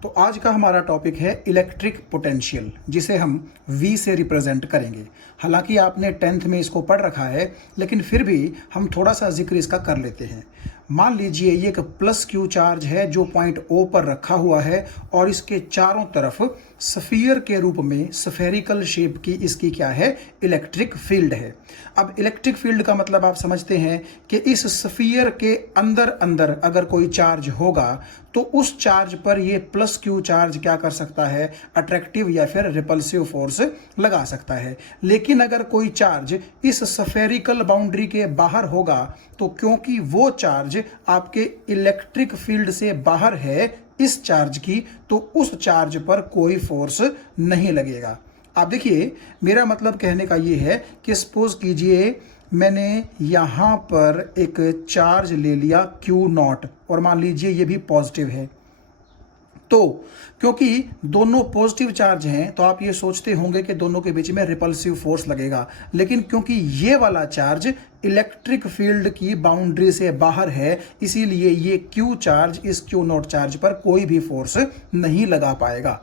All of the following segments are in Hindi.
तो आज का हमारा टॉपिक है इलेक्ट्रिक पोटेंशियल, जिसे हम V से रिप्रेजेंट करेंगे। हालांकि आपने 10th में इसको पढ़ रखा है, लेकिन फिर भी हम थोड़ा सा जिक्र इसका कर लेते हैं। मान लीजिए ये एक प्लस क्यू चार्ज है जो पॉइंट O पर रखा हुआ है और इसके चारों तरफ स्फीयर के रूप में स्फेरिकल शेप की इसकी क्या है, इलेक्ट्रिक फील्ड है। अब इलेक्ट्रिक फील्ड का मतलब आप समझते हैं कि इस स्फीयर के अंदर अंदर अगर कोई चार्ज होगा तो उस चार्ज पर ये प्लस क्यू चार्ज क्या कर सकता है, अट्रैक्टिव या फिर रिपल्सिव फोर्स लगा सकता है। लेकिन अगर कोई चार्ज इस स्फेरिकल बाउंड्री के बाहर होगा तो क्योंकि वो चार्ज आपके इलेक्ट्रिक फील्ड से बाहर है इस चार्ज की, तो उस चार्ज पर कोई फोर्स नहीं लगेगा। आप देखिए, मेरा मतलब कहने का ये है कि सपोज कीजिए मैंने यहां पर एक चार्ज ले लिया Q0 और मान लीजिए ये भी पॉजिटिव है। तो क्योंकि दोनों पॉजिटिव चार्ज हैं तो आप ये सोचते होंगे कि दोनों के बीच में रिपल्सिव फोर्स लगेगा, लेकिन क्योंकि ये वाला चार्ज इलेक्ट्रिक फील्ड की बाउंड्री से बाहर है, इसीलिए ये Q चार्ज इस Q0 चार्ज पर कोई भी फोर्स नहीं लगा पाएगा।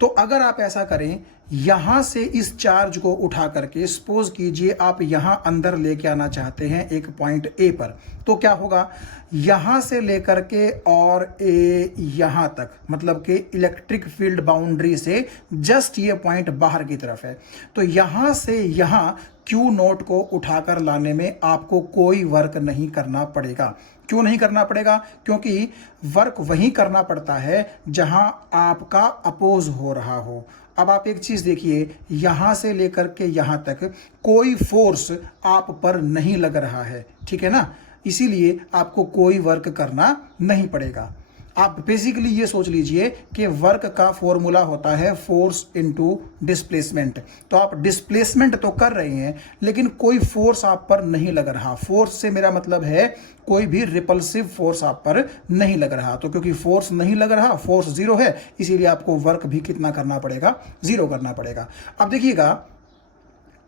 तो अगर आप ऐसा करें, यहां से इस चार्ज को उठा करके सपोज कीजिए आप यहां अंदर लेके आना चाहते हैं एक पॉइंट A पर, तो क्या होगा, यहां से लेकर के और A यहां तक, मतलब कि इलेक्ट्रिक फील्ड बाउंड्री से जस्ट ये पॉइंट बाहर की तरफ है। तो यहां से यहां Q0 को उठाकर लाने में आपको कोई वर्क नहीं करना पड़ेगा। क्यों नहीं करना पड़ेगा? क्योंकि वर्क वहीं करना पड़ता है जहां आपका अपोज हो रहा हो। अब आप एक चीज देखिए, यहां से लेकर के यहां तक कोई फोर्स आप पर नहीं लग रहा है, ठीक है ना, इसीलिए आपको कोई वर्क करना नहीं पड़ेगा। आप बेसिकली ये सोच लीजिए कि वर्क का फॉर्मूला होता है फोर्स इनटू डिस्प्लेसमेंट। तो आप डिस्प्लेसमेंट तो कर रहे हैं लेकिन कोई फोर्स आप पर नहीं लग रहा। फोर्स से मेरा मतलब है कोई भी रिपल्सिव फोर्स आप पर नहीं लग रहा। तो क्योंकि फोर्स नहीं लग रहा, फोर्स जीरो है, इसीलिए आपको वर्क भी कितना करना पड़ेगा, जीरो करना पड़ेगा। अब देखिएगा,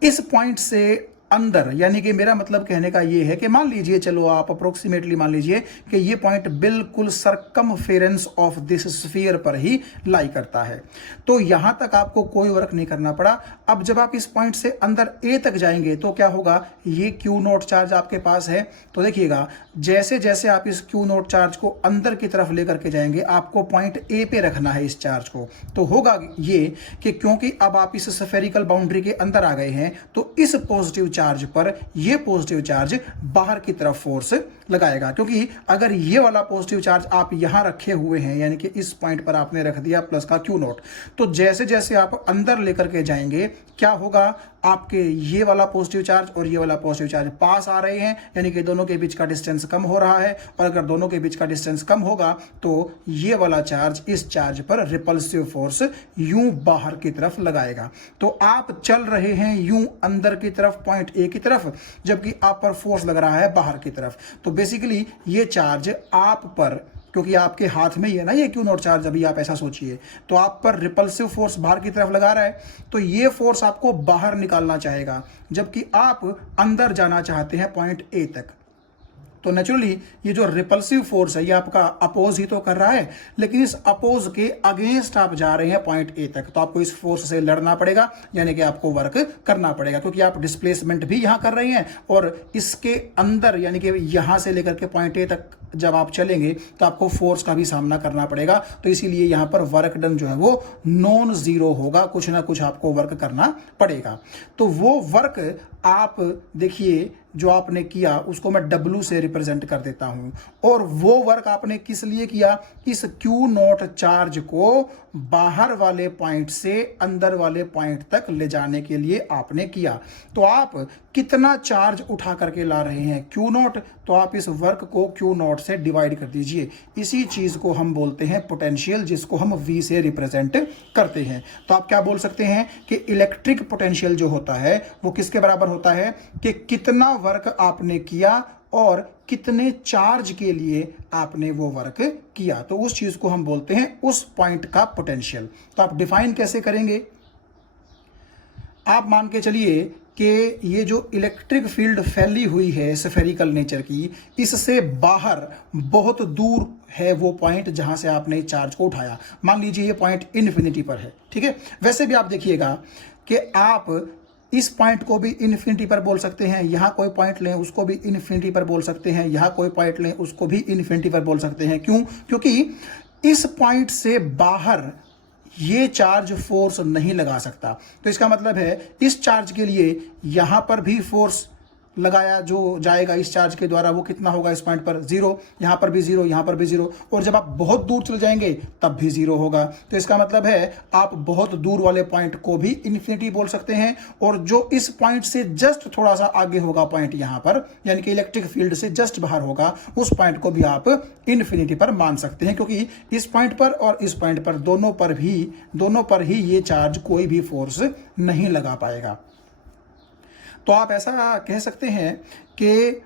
इस पॉइंट से अंदर, यानी कि मेरा मतलब कहने का ये है कि मान लीजिए, चलो आप अप्रोक्सीमेटली मान लीजिए कि ये पॉइंट बिल्कुल सरकमफेरेंस ऑफ दिस स्फीयर पर ही लाई करता है, तो यहां तक आपको कोई वर्क नहीं करना पड़ा। अब जब आप इस पॉइंट से अंदर A तक जाएंगे तो क्या होगा, ये Q0 चार्ज आपके पास है। तो देखिएगा, जैसे जैसे आप इस Q0 चार्ज को अंदर की तरफ लेकर के जाएंगे, आपको पॉइंट A पे रखना है इस चार्ज को। तो होगा ये कि क्योंकि अब आप इस स्फेरिकल बाउंड्री के अंदर आ गए हैं, तो इस पॉजिटिव चार्ज पर ये पॉजिटिव चार्ज बाहर की तरफ फोर्स लगाएगा। क्योंकि अगर ये वाला पॉजिटिव चार्ज आप यहां रखे हुए हैं, यानी कि इस पॉइंट पर आपने रख दिया प्लस का Q0, तो जैसे जैसे आप अंदर लेकर के जाएंगे क्या होगा, आपके ये वाला पॉजिटिव चार्ज और ये वाला पॉजिटिव चार्ज पास आ रहे हैं, यानी कि दोनों के बीच का डिस्टेंस कम हो रहा है। और अगर दोनों के बीच का डिस्टेंस कम होगा तो ये वाला चार्ज इस चार्ज पर रिपल्सिव फोर्स यूं बाहर की तरफ लगाएगा। तो आप चल रहे हैं यूं अंदर की तरफ पॉइंट A की तरफ, जबकि आप पर फोर्स लग रहा है बाहर की तरफ। तो बेसिकली ये चार्ज आप पर, क्योंकि आपके हाथ में ही है ना ये Q0 चार्ज, अभी आप ऐसा सोचिए, तो आप पर रिपल्सिव फोर्स बाहर की तरफ लगा रहा है, तो ये फोर्स आपको बाहर निकालना चाहेगा, जबकि आप अंदर जाना चाहते हैं पॉइंट A तक। तो नेचुरली ये जो रिपल्सिव फोर्स है ये आपका अपोज ही तो कर रहा है, लेकिन इस अपोज के अगेंस्ट आप जा रहे हैं पॉइंट A तक, तो आपको इस फोर्स से लड़ना पड़ेगा, यानी कि आपको वर्क करना पड़ेगा, क्योंकि आप डिस्प्लेसमेंट भी यहां कर रहे हैं और इसके अंदर, यानी कि यहां से लेकर के पॉइंट A तक जब आप चलेंगे तो आपको फोर्स का भी सामना करना पड़ेगा। तो इसीलिए यहां पर वर्क डन जो है वो नॉन जीरो होगा, कुछ ना कुछ आपको वर्क करना पड़ेगा। तो वो वर्क आप देखिए जो आपने किया उसको मैं W से रिप्रेजेंट कर देता हूं, और वो वर्क आपने किस लिए किया, इस Q0 चार्ज को बाहर वाले पॉइंट से अंदर वाले पॉइंट तक ले जाने के लिए आपने किया। तो आप कितना चार्ज उठा करके ला रहे हैं, Q0, तो आप इस वर्क को Q0 से डिवाइड कर दीजिए। इसी चीज को हम बोलते हैं पोटेंशियल, जिसको हम V से रिप्रेजेंट करते हैं। तो आप क्या बोल सकते हैं कि इलेक्ट्रिक पोटेंशियल जो होता है वो किसके बराबर होता है, कि कितना वर्क आपने किया और कितने चार्ज के लिए आपने वो वर्क किया। तो उस चीज को हम बोलते हैं उस पॉइंट का पोटेंशियल। तो आप डिफाइन कैसे करेंगे, आप मान के चलिए कि ये जो इलेक्ट्रिक फील्ड फैली हुई है स्फेरिकल नेचर की, इससे बाहर बहुत दूर है वो पॉइंट जहां से आपने चार्ज को उठाया। मान लीजिए ये पॉइंट इन्फिनिटी पर है, ठीक है। वैसे भी आप देखिएगा कि आप इस पॉइंट को भी इन्फिनिटी पर बोल सकते हैं, यहाँ कोई पॉइंट लें उसको भी इन्फिनिटी पर बोल सकते हैं, यहाँ कोई पॉइंट लें उसको भी इन्फिनिटी पर बोल सकते हैं। क्यों? क्योंकि इस पॉइंट से बाहर ये चार्ज फोर्स नहीं लगा सकता। तो इसका मतलब है इस चार्ज के लिए यहां पर भी फोर्स लगाया जो जाएगा इस चार्ज के द्वारा, वो कितना होगा इस पॉइंट पर? जीरो। यहां पर भी जीरो, यहां पर भी जीरो, और जब आप बहुत दूर चले जाएंगे तब भी जीरो होगा। तो इसका मतलब है आप बहुत दूर वाले पॉइंट को भी इन्फिनिटी बोल सकते हैं, और जो इस पॉइंट से जस्ट थोड़ा सा आगे होगा पॉइंट यहां पर, यानी कि इलेक्ट्रिक फील्ड से जस्ट बाहर होगा, उस पॉइंट को भी आप इन्फिनिटी पर मान सकते हैं, क्योंकि इस पॉइंट पर और इस पॉइंट पर दोनों पर ही ये चार्ज कोई भी फोर्स नहीं लगा पाएगा। तो आप ऐसा कह सकते हैं कि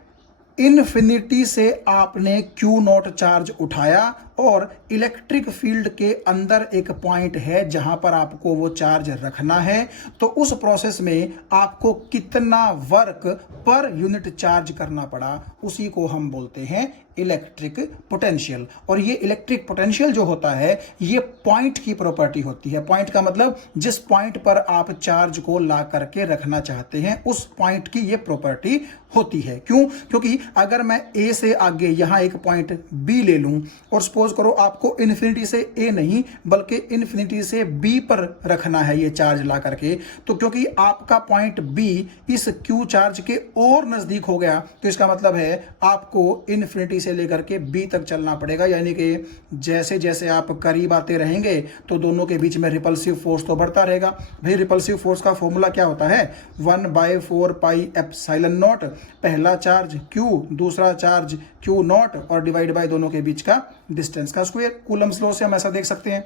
इन्फिनिटी से आपने क्यू नॉट चार्ज उठाया और इलेक्ट्रिक फील्ड के अंदर एक पॉइंट है जहां पर आपको वो चार्ज रखना है। तो उस प्रोसेस में आपको कितना वर्क पर यूनिट चार्ज करना पड़ा, उसी को हम बोलते हैं इलेक्ट्रिक पोटेंशियल। और ये इलेक्ट्रिक पोटेंशियल जो होता है ये पॉइंट की प्रॉपर्टी होती है। पॉइंट का मतलब जिस पॉइंट पर आप चार्ज को ला करके रखना चाहते हैं उस पॉइंट की ये प्रॉपर्टी होती है। क्यों? क्योंकि अगर मैं ए से आगे यहां एक पॉइंट बी ले लूं और सपोज करो आपको इन्फिनिटी से ए नहीं बल्कि इन्फिनिटी से बी पर रखना है ये चार्ज ला करके, तो क्योंकि आपका पॉइंट बी इस क्यू चार्ज के और नजदीक हो गया, तो इसका मतलब है आपको इन्फिनिटी से लेकर के बी तक चलना पड़ेगा। यानी कि जैसे जैसे आप करीब आते रहेंगे तो दोनों के बीच में रिपल्सिव फोर्स तो बढ़ता रहेगा। भाई रिपल्सिव फोर्स का फॉर्मूला क्या होता है? 1/4 पाई एप्सिलॉन नॉट, पहला चार्ज Q, दूसरा चार्ज Q नॉट, और डिवाइड बाय दोनों के बीच का डिस्टेंस का स्क्वायर। कूलम्स लॉ से हम ऐसा देख सकते हैं।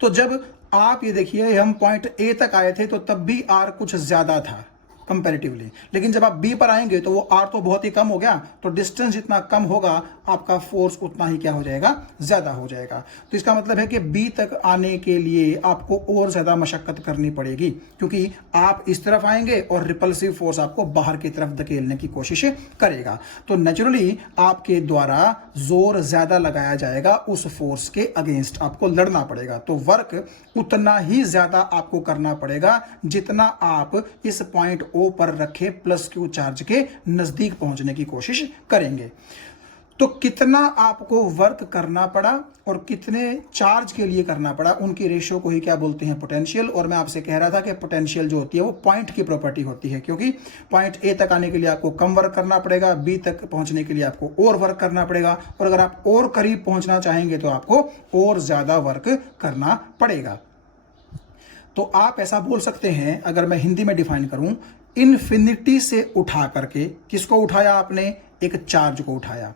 तो जब आप ये देखिए हम पॉइंट ए तक आए थे तो तब भी R कुछ ज्यादा था कंपैरेटिवली, लेकिन जब आप बी पर आएंगे तो वो आर तो बहुत ही कम हो गया, तो डिस्टेंस जितना कम होगा आपका फोर्स उतना ही क्या हो जाएगा? ज्यादा हो जाएगा। तो इसका मतलब है कि बी तक आने के लिए आपको और ज्यादा मशक्कत करनी पड़ेगी, क्योंकि आप इस तरफ आएंगे और रिपल्सिव फोर्स आपको बाहर की तरफ धकेलने की कोशिश करेगा। तो नेचुरली आपके द्वारा जोर ज्यादा लगाया जाएगा, उस फोर्स के अगेंस्ट आपको लड़ना पड़ेगा। तो वर्क उतना ही ज्यादा आपको करना पड़ेगा जितना आप इस पॉइंट ओ पर रखे प्लस क्यू चार्ज के नजदीक पहुंचने की कोशिश करेंगे। तो कितना आपको वर्क करना पड़ा और कितने चार्ज के लिए करना पड़ा, उनकी रेशियो को ही क्या बोलते हैं? पोटेंशियल। और मैं आपसे कह रहा था कि पोटेंशियल जो होती है वो पॉइंट की प्रॉपर्टी होती है, क्योंकि पॉइंट ए तक आने के लिए आपको कम वर्क करना पड़ेगा, बी तक पहुंचने के लिए आपको और वर्क करना पड़ेगा, और अगर आप और करीब पहुंचना चाहेंगे तो आपको और ज्यादा वर्क करना पड़ेगा। तो आप ऐसा बोल सकते हैं, अगर मैं हिंदी में डिफाइन करूं, इन्फिनिटी से उठा करके, किसको उठाया आपने? एक चार्ज को उठाया।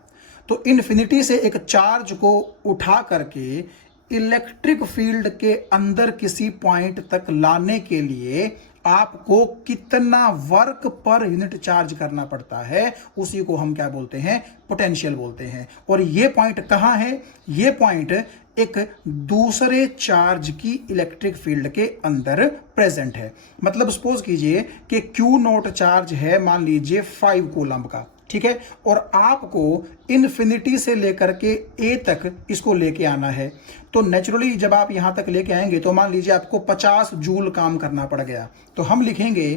तो इन्फिनिटी से एक चार्ज को उठा करके इलेक्ट्रिक फील्ड के अंदर किसी पॉइंट तक लाने के लिए आपको कितना वर्क पर यूनिट चार्ज करना पड़ता है, उसी को हम क्या बोलते हैं? पोटेंशियल बोलते हैं। और ये पॉइंट कहां है? ये पॉइंट एक दूसरे चार्ज की इलेक्ट्रिक फील्ड के अंदर प्रेजेंट है। मतलब सपोज कीजिए कि क्यू नॉट चार्ज है, मान लीजिए 5 कूलम का, ठीक है, और आपको इन्फिनिटी से लेकर के ए तक इसको लेके आना है। तो नेचुरली जब आप यहां तक लेके आएंगे तो मान लीजिए आपको 50 जूल काम करना पड़ गया, तो हम लिखेंगे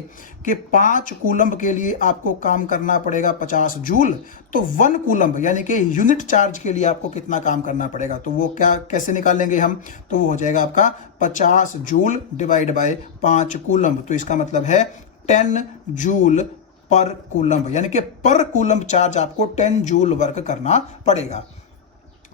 कि 5 कूलम के लिए आपको काम करना पड़ेगा 50 जूल। तो 1 कूलम यानी कि यूनिट चार्ज के लिए आपको कितना काम करना पड़ेगा, तो वो क्या कैसे निकालेंगे हम? तो वो हो जाएगा आपका 50 जूल डिवाइड बाय 5 कूलम। तो इसका मतलब है 10 जूल पर कूलम, यानी कि पर कूलम चार्ज आपको 10 जूल वर्क करना पड़ेगा।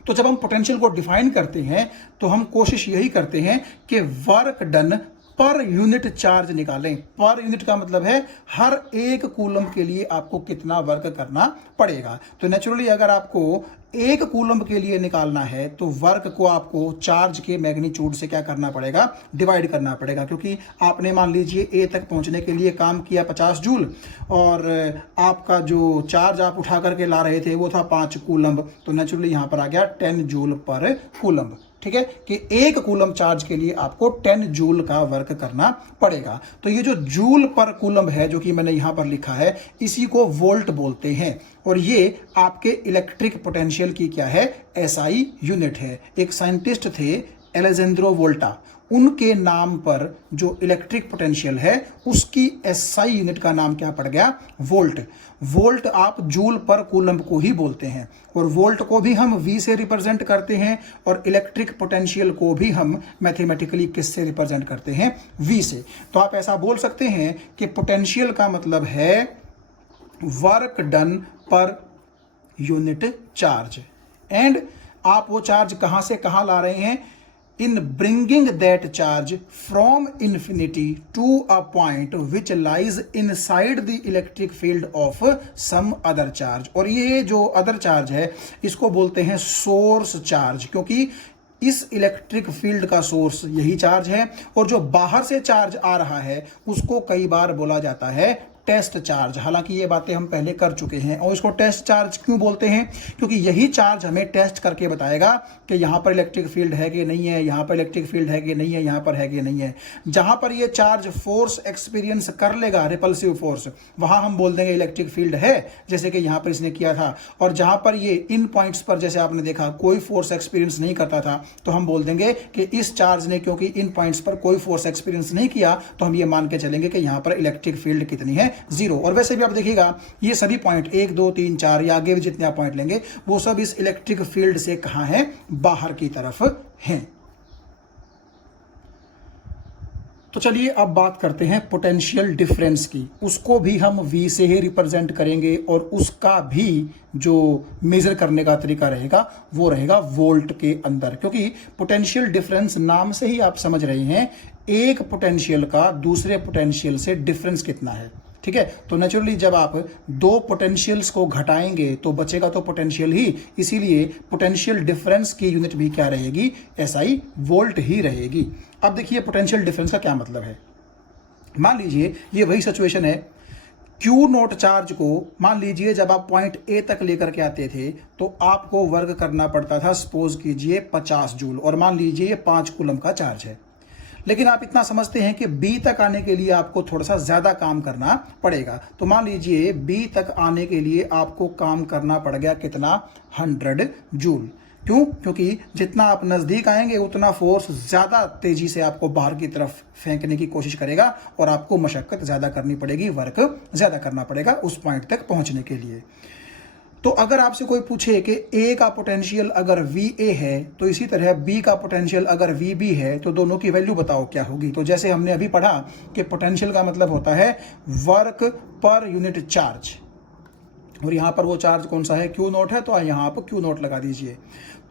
तो जब हम पोटेंशियल को डिफाइन करते हैं तो हम कोशिश यही करते हैं कि वर्क डन पर यूनिट चार्ज निकालें। पर यूनिट का मतलब है हर एक कूलम के लिए आपको कितना वर्क करना पड़ेगा। तो नेचुरली अगर आपको 1 कूलम्ब के लिए निकालना है तो वर्क को आपको चार्ज के मैग्नीट्यूड से क्या करना पड़ेगा, डिवाइड करना पड़ेगा, क्योंकि आपने मान लीजिए ए तक पहुंचने के लिए काम किया 50 जूल और आपका जो चार्ज आप उठा करके ला रहे थे वो था 5 कूलम्ब, तो नेचुरली यहाँ पर आ गया 10 जूल पर कूलम्ब। ठीक है कि 1 कूलम चार्ज के लिए आपको 10 जूल का वर्क करना पड़ेगा। तो ये जो जूल पर कूलम है जो कि मैंने यहां पर लिखा है, इसी को वोल्ट बोलते हैं और ये आपके इलेक्ट्रिक पोटेंशियल की क्या है, एसआई यूनिट है। एक साइंटिस्ट थे एलेजेंड्रो वोल्टा, उनके नाम पर जो इलेक्ट्रिक पोटेंशियल है उसकी एसआई यूनिट का नाम क्या पड़ गया, वोल्ट। वोल्ट आप जूल पर कूलम्ब को ही बोलते हैं और वोल्ट को भी हम V से रिप्रेजेंट करते हैं और इलेक्ट्रिक पोटेंशियल को भी हम मैथमेटिकली किस से रिप्रेजेंट करते हैं, V से। तो आप ऐसा बोल सकते हैं कि पोटेंशियल का मतलब है वर्क डन पर यूनिट चार्ज, एंड आप वो चार्ज कहां से कहां ला रहे हैं, in bringing that charge from infinity to a point which lies inside the electric field of some other charge। और ये जो अदर चार्ज है इसको बोलते हैं सोर्स चार्ज, क्योंकि इस इलेक्ट्रिक फील्ड का सोर्स यही चार्ज है और जो बाहर से चार्ज आ रहा है उसको कई बार बोला जाता है टेस्ट चार्ज। हालांकि ये बातें हम पहले कर चुके हैं। और इसको टेस्ट चार्ज क्यों बोलते हैं, क्योंकि यही चार्ज हमें टेस्ट करके बताएगा कि यहाँ पर इलेक्ट्रिक फील्ड है कि नहीं है, यहाँ पर इलेक्ट्रिक फील्ड है कि नहीं है, यहाँ पर है कि नहीं है। जहाँ पर ये चार्ज फोर्स एक्सपीरियंस कर लेगा, रिपल्सिव फोर्स, वहाँ हम बोल देंगे इलेक्ट्रिक फील्ड है, जैसे कि यहाँ पर इसने किया था। और जहाँ पर ये इन पॉइंट्स पर जैसे आपने देखा कोई फोर्स एक्सपीरियंस नहीं करता था, तो हम बोल देंगे कि इस चार्ज ने क्योंकि इन पॉइंट्स पर कोई फोर्स एक्सपीरियंस नहीं किया, तो हम ये मान के चलेंगे कि यहाँ पर इलेक्ट्रिक फील्ड कितनी है, 0। और वैसे भी आप देखिएगा ये सभी पॉइंट 1 2 3 4 या आगे भी जितने आप पॉइंट लेंगे वो सब इस इलेक्ट्रिक फील्ड से कहां है, बाहर की तरफ हैं। तो चलिए अब बात करते हैं पोटेंशियल डिफरेंस की। उसको भी हम V से ही रिप्रेजेंट करेंगे और उसका भी जो मेजर करने का तरीका रहेगा वो रहेगा वोल्ट के अंदर, क्योंकि पोटेंशियल डिफरेंस नाम से ही आप समझ रहे हैं एक पोटेंशियल का दूसरे पोटेंशियल से डिफरेंस कितना है। ठीक है, तो नेचुरली जब आप दो पोटेंशियल्स को घटाएंगे तो बचेगा तो पोटेंशियल ही, इसीलिए पोटेंशियल डिफरेंस की यूनिट भी क्या रहेगी, एसआई वोल्ट ही रहेगी। अब देखिए पोटेंशियल डिफरेंस का क्या मतलब है। मान लीजिए ये वही सिचुएशन है, क्यू नोट चार्ज को मान लीजिए जब आप पॉइंट ए तक लेकर के आते थे तो आपको वर्क करना पड़ता था, सपोज कीजिए 50 जूल, और मान लीजिए ये 5 कूलम का चार्ज है। लेकिन आप इतना समझते हैं कि बी तक आने के लिए आपको थोड़ा सा ज्यादा काम करना पड़ेगा। तो मान लीजिए बी तक आने के लिए आपको काम करना पड़ गया कितना, 100 जूल। क्यों, क्योंकि जितना आप नजदीक आएंगे उतना फोर्स ज्यादा तेजी से आपको बाहर की तरफ फेंकने की कोशिश करेगा और आपको मशक्कत ज्यादा करनी पड़ेगी, वर्क ज्यादा करना पड़ेगा उस पॉइंट तक पहुंचने के लिए। तो अगर आपसे कोई पूछे कि ए का पोटेंशियल अगर VA है तो इसी तरह बी का पोटेंशियल अगर VB है तो दोनों की वैल्यू बताओ क्या होगी। तो जैसे हमने अभी पढ़ा कि पोटेंशियल का मतलब होता है वर्क पर यूनिट चार्ज, और यहाँ पर वो चार्ज कौन सा है, क्यू नोट है, तो यहाँ आप क्यू नोट लगा दीजिए।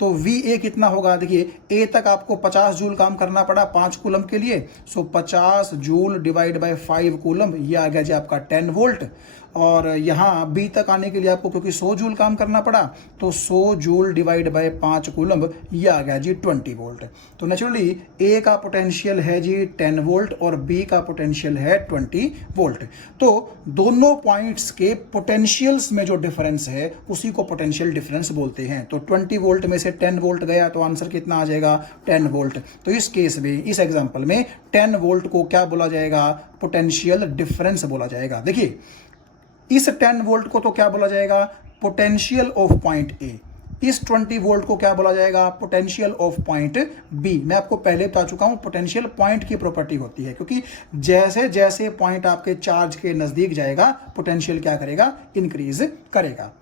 तो VA कितना होगा, देखिए ए तक आपको 50 जूल काम करना पड़ा 5 कूलम के लिए, सो 50 जूल डिवाइड बाय 5 कूलम, ये आ गया जी आपका 10 वोल्ट। और यहाँ बी तक आने के लिए आपको क्योंकि 100 जूल काम करना पड़ा तो 100 जूल डिवाइड बाय 5 कूलम, ये आ गया जी 20 वोल्ट। तो नेचुरली ए का पोटेंशियल है जी 10 वोल्ट और बी का पोटेंशियल है 20 वोल्ट। तो दोनों पॉइंट्स के पोटेंशियल्स में जो डिफरेंस है उसी को पोटेंशियल डिफरेंस बोलते हैं। तो 20 वोल्ट में से 10 वोल्ट गया तो आंसर कितना आ जाएगा, 10 वोल्ट। तो इस केस में, इस एग्जांपल में 10 वोल्ट को क्या बोला जाएगा, पोटेंशियल डिफरेंस बोला जाएगा। देखिए इस 10 वोल्ट को तो क्या बोला जाएगा, पोटेंशियल ऑफ पॉइंट ए। इस 20 वोल्ट को क्या बोला जाएगा, पोटेंशियल ऑफ पॉइंट बी। मैं आपको पहले बता चुका हूं पोटेंशियल पॉइंट की प्रॉपर्टी होती है, क्योंकि जैसे जैसे पॉइंट आपके चार्ज के नजदीक जाएगा पोटेंशियल क्या करेगा, इंक्रीज करेगा।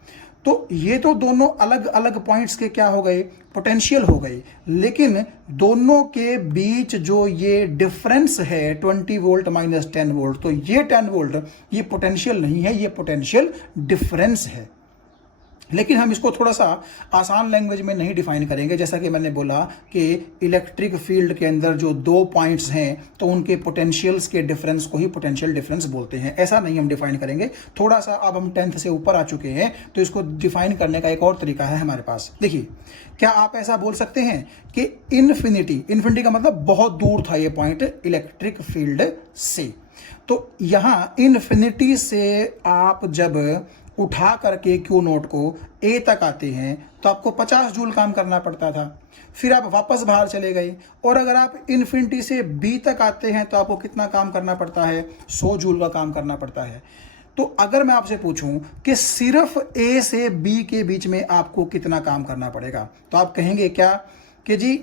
तो ये तो दोनों अलग अलग पॉइंट्स के क्या हो गए, पोटेंशियल हो गए, लेकिन दोनों के बीच जो ये डिफरेंस है 20 वोल्ट माइनस 10 वोल्ट, तो ये 10 वोल्ट ये पोटेंशियल नहीं है, ये पोटेंशियल डिफरेंस है। लेकिन हम इसको थोड़ा सा आसान लैंग्वेज में नहीं डिफाइन करेंगे। जैसा कि मैंने बोला कि इलेक्ट्रिक फील्ड के अंदर जो दो पॉइंट्स हैं तो उनके पोटेंशियल्स के डिफरेंस को ही पोटेंशियल डिफरेंस बोलते हैं, ऐसा नहीं हम डिफाइन करेंगे। थोड़ा सा अब हम 10th से ऊपर आ चुके हैं तो इसको डिफाइन करने का एक और तरीका है हमारे पास। देखिए, क्या आप ऐसा बोल सकते हैं कि इन्फिनिटी का मतलब बहुत दूर था ये पॉइंट इलेक्ट्रिक फील्ड से, तो यहां इन्फिनिटी से आप जब उठा करके क्यू नोट को ए तक आते हैं तो आपको 50 जूल काम करना पड़ता था, फिर आप वापस बाहर चले गए। और अगर आप इन्फिनिटी से बी तक आते हैं तो आपको कितना काम करना पड़ता है, 100 जूल का काम करना पड़ता है। तो अगर मैं आपसे पूछूं कि सिर्फ ए से बी के बीच में आपको कितना काम करना पड़ेगा, तो आप कहेंगे क्या कि जी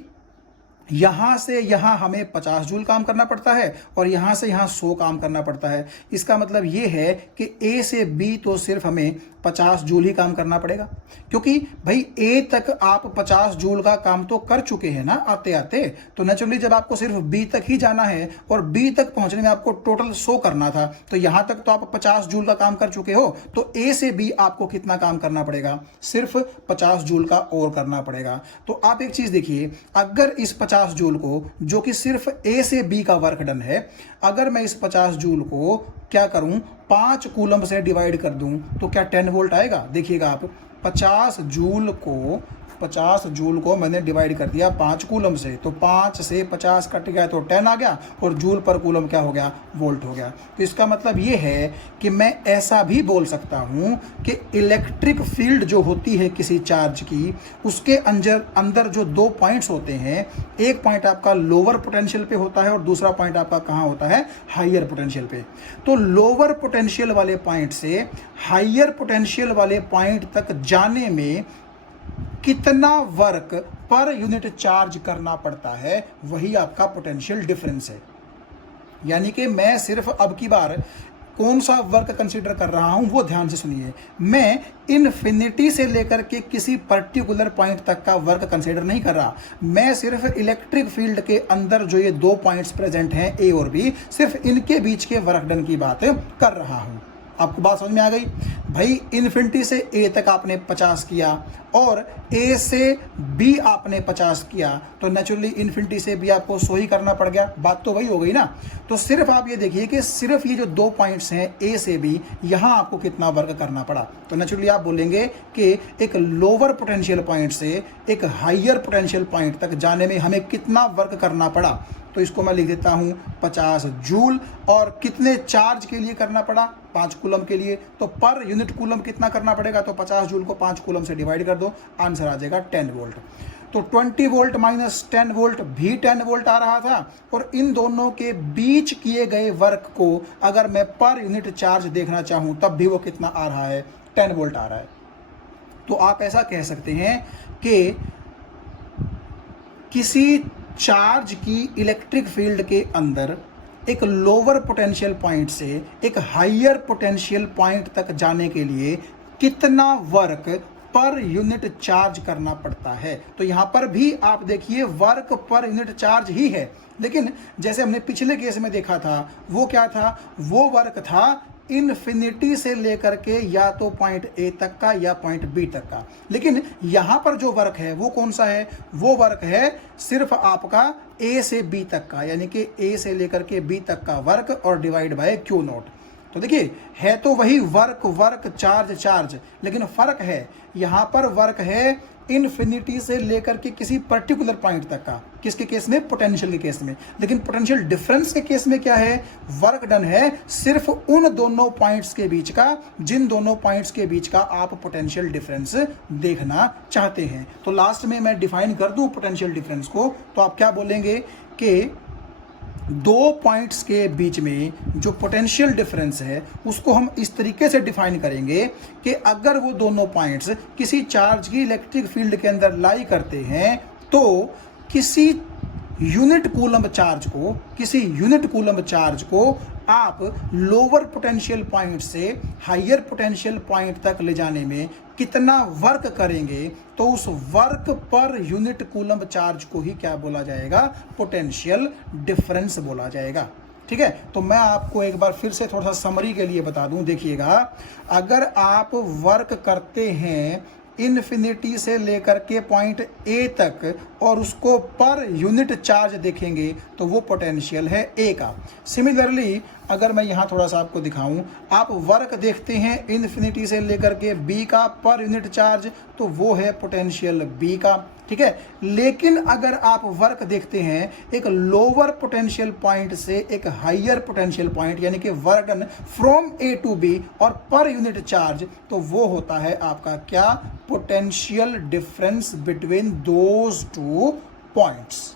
यहां से यहां हमें 50 जूल काम करना पड़ता है और यहां से यहां 100 काम करना पड़ता है। इसका मतलब यह है कि ए से बी तो सिर्फ हमें 50 जूल ही काम करना पड़ेगा, क्योंकि भाई ए तक आप 50 जूल का काम तो कर चुके हैं ना आते आते। तो नेचुरली जब आपको सिर्फ बी तक ही जाना है और बी तक पहुंचने में आपको टोटल 100 करना था, तो यहां तक तो आप 50 जूल का काम कर चुके हो। तो ए से बी आपको कितना काम करना पड़ेगा, सिर्फ 50 जूल का और करना पड़ेगा। तो आप एक चीज देखिए, अगर इस 50 जूल को, जो कि सिर्फ ए से बी का वर्क डन है, अगर मैं इस 50 जूल को क्या करूं 5 कूलम से डिवाइड कर दूं तो क्या 10 वोल्ट आएगा। देखिएगा आप, 50 जूल को मैंने डिवाइड कर दिया 5 कूलम से, तो 5 से 50 कट गया तो 10 आ गया और जूल पर कूलम क्या हो गया, वोल्ट हो गया। तो इसका मतलब ये है कि मैं ऐसा भी बोल सकता हूं कि इलेक्ट्रिक फील्ड जो होती है किसी चार्ज की, उसके अंदर जो दो पॉइंट्स होते हैं, एक पॉइंट आपका लोअर पोटेंशियल पे होता है और दूसरा पॉइंट आपका कहाँ होता है, हाइयर पोटेंशियल पे। तो लोअर पोटेंशियल वाले पॉइंट से हाइयर पोटेंशियल वाले पॉइंट तक जाने में कितना वर्क पर यूनिट चार्ज करना पड़ता है, वही आपका पोटेंशियल डिफरेंस है। यानी कि मैं सिर्फ अब की बार कौन सा वर्क कंसीडर कर रहा हूं वो ध्यान से सुनिए। मैं इन्फिनिटी से लेकर के किसी पर्टिकुलर पॉइंट तक का वर्क कंसीडर नहीं कर रहा, मैं सिर्फ इलेक्ट्रिक फील्ड के अंदर जो ये दो पॉइंट्स प्रेजेंट हैं ए और बी, सिर्फ इनके बीच के वर्क डन की बात कर रहा हूं। आपको बात समझ में आ गई भाई। इन्फिनिटी से ए तक आपने 50 किया और ए से बी आपने 50 किया, तो नेचुरली इन्फिनिटी से बी आपको 100 ही करना पड़ गया। बात तो वही हो गई ना। तो सिर्फ आप ये देखिए कि सिर्फ ये जो दो पॉइंट्स हैं ए से बी, यहां आपको कितना वर्क करना पड़ा। तो नेचुरली आप बोलेंगे कि एक लोअर पोटेंशियल पॉइंट से एक हाइयर पोटेंशियल पॉइंट तक जाने में हमें कितना वर्क करना पड़ा। तो इसको मैं लिख देता हूं 50 जूल। और कितने चार्ज के लिए करना पड़ा, 5 कूलम के लिए। तो पर यूनिट कूलम कितना करना पड़ेगा, तो 50 जूल को 5 कूलम से डिवाइड कर दो, आंसर आ जाएगा 10 वोल्ट। तो 20 वोल्ट माइनस 10 वोल्ट भी 10 वोल्ट आ रहा था। और इन दोनों के बीच किए गए वर्क को अगर मैं पर यूनिट चार्ज देखना चाहूं तब भी वो कितना आ रहा है, 10 वोल्ट आ रहा है। तो आप ऐसा कह सकते हैं कि किसी चार्ज की इलेक्ट्रिक फील्ड के अंदर एक लोअर पोटेंशियल पॉइंट से एक हाइयर पोटेंशियल पॉइंट तक जाने के लिए कितना वर्क पर यूनिट चार्ज करना पड़ता है। तो यहां पर भी आप देखिए वर्क पर यूनिट चार्ज ही है, लेकिन जैसे हमने पिछले केस में देखा था वो क्या था, वो वर्क था इन्फिनिटी से लेकर के या तो पॉइंट ए तक का या पॉइंट बी तक का। लेकिन यहां पर जो वर्क है वो कौन सा है, वो वर्क है सिर्फ आपका ए से बी तक का, यानी कि ए से लेकर के बी तक का वर्क और डिवाइड बाय क्यू नॉट। तो देखिए है तो वही वर्क चार्ज, लेकिन फर्क है यहां पर वर्क है इन्फिनिटी से लेकर के किसी पर्टिकुलर पॉइंट तक का। किसके केस में, पोटेंशियल के केस में। लेकिन पोटेंशियल डिफरेंस के केस में क्या है, वर्क डन है सिर्फ उन दोनों पॉइंट्स के बीच का, जिन दोनों पॉइंट्स के बीच का आप पोटेंशियल डिफरेंस देखना चाहते हैं। तो लास्ट में मैं डिफाइन कर दूं पोटेंशियल डिफरेंस को, तो आप क्या बोलेंगे कि दो पॉइंट्स के बीच में जो पोटेंशियल डिफरेंस है उसको हम इस तरीके से डिफाइन करेंगे कि अगर वो दोनों पॉइंट्स किसी चार्ज की इलेक्ट्रिक फील्ड के अंदर लाई करते हैं तो किसी यूनिट कूलम चार्ज को आप लोअर पोटेंशियल पॉइंट से हाइयर पोटेंशियल पॉइंट तक ले जाने में कितना वर्क करेंगे, तो उस work per unit coulomb charge को ही क्या बोला जाएगा, पोटेंशियल डिफरेंस बोला जाएगा। ठीक है। तो मैं आपको एक बार फिर से थोड़ा सा समरी के लिए बता दूं, देखिएगा, अगर आप वर्क करते हैं इन्फिनिटी से लेकर के पॉइंट ए तक और उसको पर यूनिट चार्ज देखेंगे तो वो पोटेंशियल है ए का। सिमिलरली अगर मैं यहाँ थोड़ा सा आपको दिखाऊं, आप वर्क देखते हैं इन्फिनिटी से लेकर के बी का पर यूनिट चार्ज, तो वो है पोटेंशियल बी का, ठीक है। लेकिन अगर आप वर्क देखते हैं एक लोअर पोटेंशियल पॉइंट से एक हायर पोटेंशियल पॉइंट, यानी कि work done from A to B और पर यूनिट चार्ज, तो वो होता है आपका क्या, potential difference between those two points.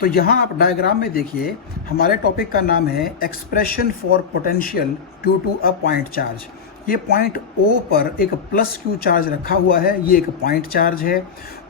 तो यहां आप डायग्राम में देखिए, हमारे टॉपिक का नाम है expression for potential due to a point charge. ये पॉइंट O पर एक प्लस Q चार्ज रखा हुआ है, ये एक पॉइंट चार्ज है,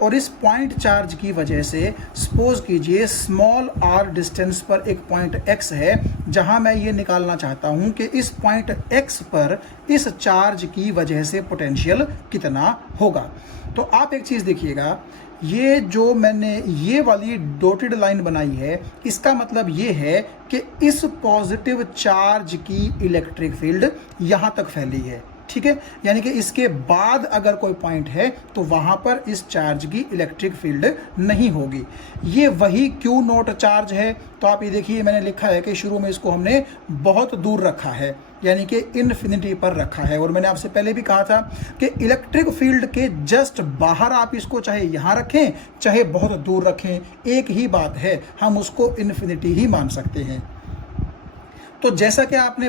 और इस पॉइंट चार्ज की वजह से सपोज कीजिए स्मॉल r डिस्टेंस पर एक पॉइंट X है, जहां मैं ये निकालना चाहता हूं कि इस पॉइंट X पर इस चार्ज की वजह से पोटेंशियल कितना होगा। तो आप एक चीज़ देखिएगा, ये जो मैंने ये वाली डॉटेड लाइन बनाई है, इसका मतलब ये है कि इस पॉजिटिव चार्ज की इलेक्ट्रिक फील्ड यहाँ तक फैली है, ठीक है। यानी कि इसके बाद अगर कोई पॉइंट है तो वहाँ पर इस चार्ज की इलेक्ट्रिक फील्ड नहीं होगी। ये वही क्यू नॉट चार्ज है। तो आप ये देखिए, मैंने लिखा है कि शुरू में इसको हमने बहुत दूर रखा है, यानी कि इन्फिनिटी पर रखा है। और मैंने आपसे पहले भी कहा था कि इलेक्ट्रिक फील्ड के जस्ट बाहर आप इसको चाहे यहाँ रखें चाहे बहुत दूर रखें, एक ही बात है, हम उसको इन्फिनिटी ही मान सकते हैं। तो जैसा कि आपने